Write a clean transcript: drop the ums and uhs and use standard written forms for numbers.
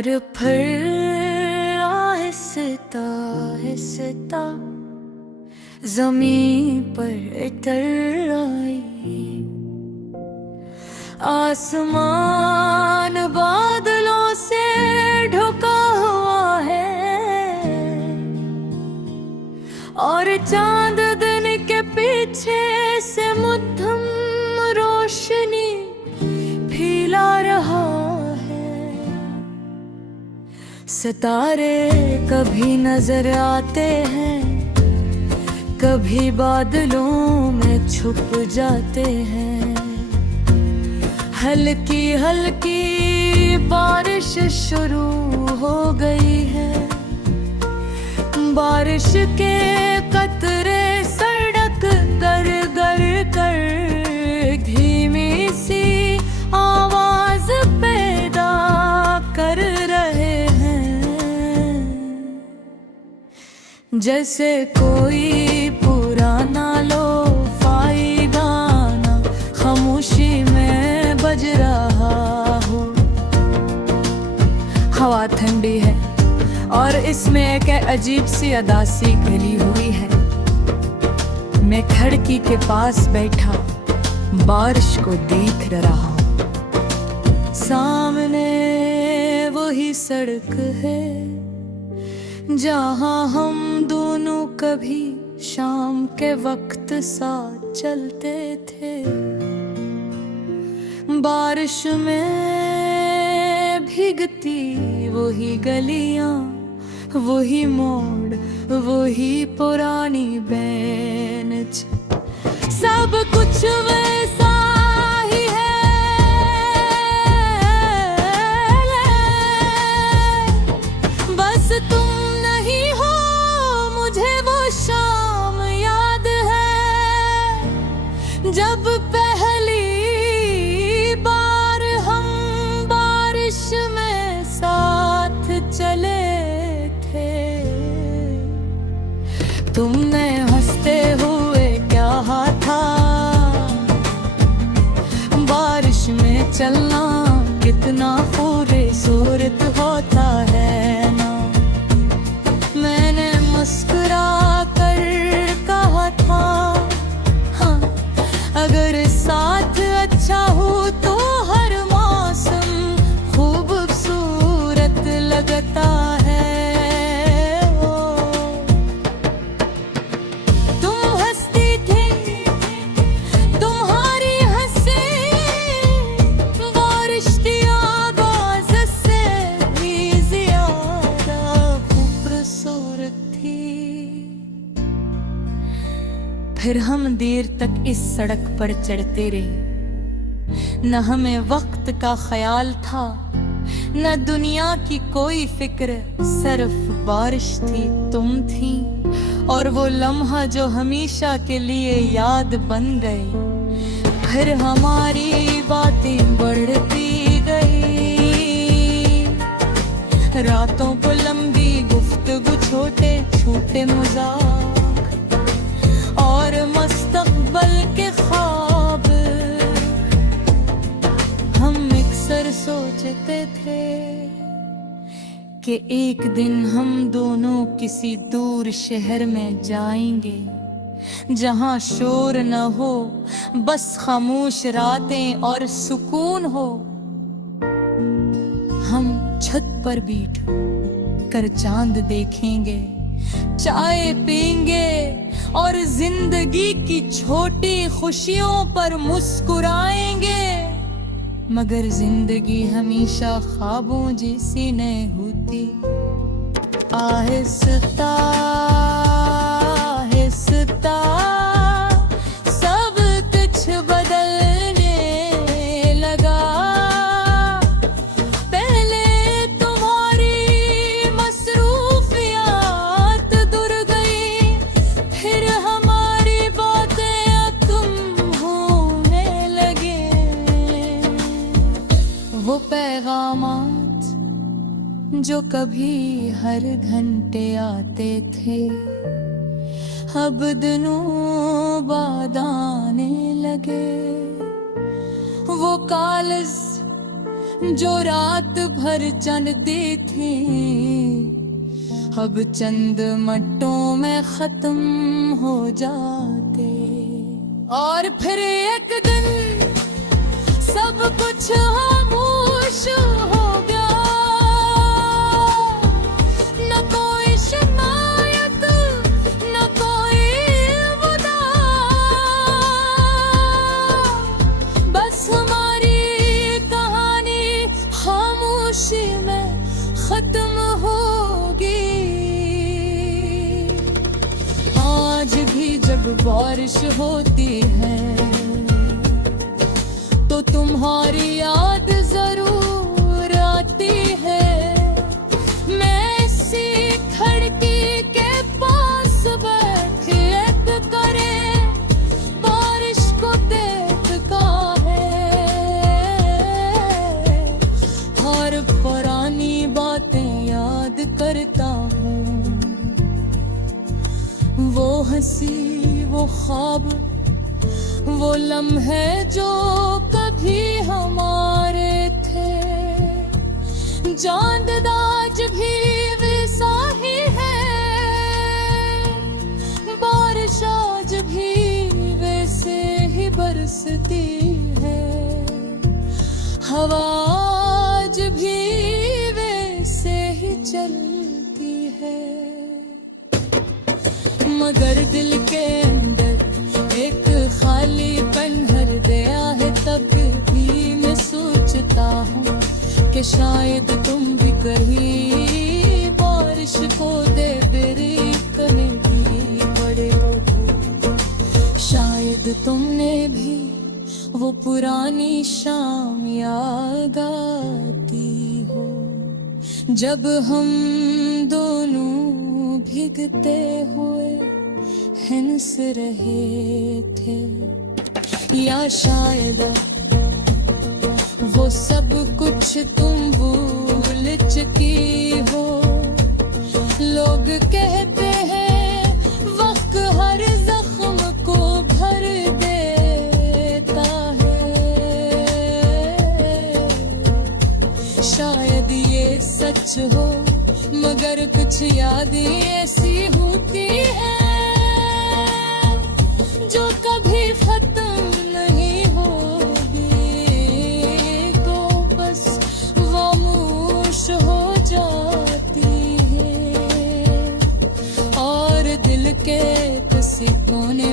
और फिर आहिस्ता आहिस्ता ज़मीन पर उतर आई। आसमान बादलों से ढका हुआ है और चांद दिन के पीछे से मध्यम रोशनी फैला रहा है। सितारे कभी नजर आते हैं, कभी बादलों में छुप जाते हैं। हल्की हल्की बारिश शुरू हो गई है। बारिश के कतरे सड़क गर गर कर धीमी सी आवाज पैदा कर रहे हैं, जैसे कोई पुराना लो-फाई गाना खामोशी में बज रहा हो। हवा ठंडी है और इसमें एक अजीब सी अदासी घिरी हुई है। मैं खिड़की के पास बैठा बारिश को देख रहा हूँ। सामने वही सड़क है जहाँ हम दोनों कभी शाम के वक्त साथ चलते थे। बारिश में भीगती वही गलियां, वही मोड़, वही पुरानी बेंच, सब कुछ वैसा ही है। बस तुम नहीं हो, मुझे वो शाम याद है जब पहली बार हम बारिश में साथ चले थे। तुमने हंसते हुए कहा था बारिश में चलना कितना खूबसूरत होता है ना। मैंने मुस्कुरा कर कहा था हाँ, अगर साथ अच्छा हो तो हर मौसम खूबसूरत लगता है। तुम हंसती थी, तुम्हारी हंसी बारिश की आवाज से भी ज्यादा खूबसूरत थी। फिर हम देर तक इस सड़क पर चढ़ते रहे। न हमें वक्त का ख्याल था, न दुनिया की कोई फिक्र, सिर्फ बारिश थी, तुम थी और वो लम्हा जो हमेशा के लिए याद बन गए। फिर हमारी बातें बढ़ती गई, रातों को लंबी गुफ्तगू, छोटे छोटे मजाक और मुस्तकबल के ख्वाब। हम अक्सर सोचते थे कि एक दिन हम दोनों किसी दूर शहर में जाएंगे जहां शोर न हो, बस खामोश रातें और सुकून हो। हम छत पर बैठ कर चांद देखेंगे, चाय पीएंगे और जिंदगी की छोटी खुशियों पर मुस्कुराएंगे। मगर जिंदगी हमेशा ख्वाबों जैसी नहीं होती। आहिस्ता आहिस्ता सब कुछ बदलने लगा। पहले तुम्हारी मसरूफियात दूर गई, फिर हमारी बातें तुम होने लगे। वो पैगामात जो कभी हर घंटे आते थे, अब दिनों बाद आने लगे। वो कागज जो रात भर चलती थी अब चंद मट्टों में खत्म हो जाते। और फिर एक दिन सब कुछ खामोश हो गया, न कोई शिकायत न कोई वदा, बस हमारी कहानी खामोशी में खत्म होगी। आज भी जब बारिश होती है तो तुम्हारी याद जरूर आती है। मैं इसी खिड़की के पास बैठे एक करे बारिश को देखता है, हर पुरानी बातें याद करता हूँ। वो हंसी वो ख्वाब वो लम्हे जो कभी हमारे थे, चांद आज भी वैसा ही है, बारिश आज भी वैसे ही बरसती है, हवा आज भी वैसे ही चलती है। मगर दिल के अंदर एक खालीपन भर गया है, तब भी मैं सोचता हूँ कि शायद तुम भी कहीं बारिश को दे बेरी करेंगी बड़े हो। शायद तुमने भी वो पुरानी शाम याद आती हो, जब हम दोनों भीगते हुए हंस रहे थे। या शायद वो सब कुछ तुम भूल चुकी हो। लोग कहते हैं वक्त हर जख्म को भर देता है, शायद ये सच हो, मगर कुछ यादें ऐसी होती है जो कभी खत्म नहीं होगी, तो बस खामोश हो जाती है और दिल के किसी कोने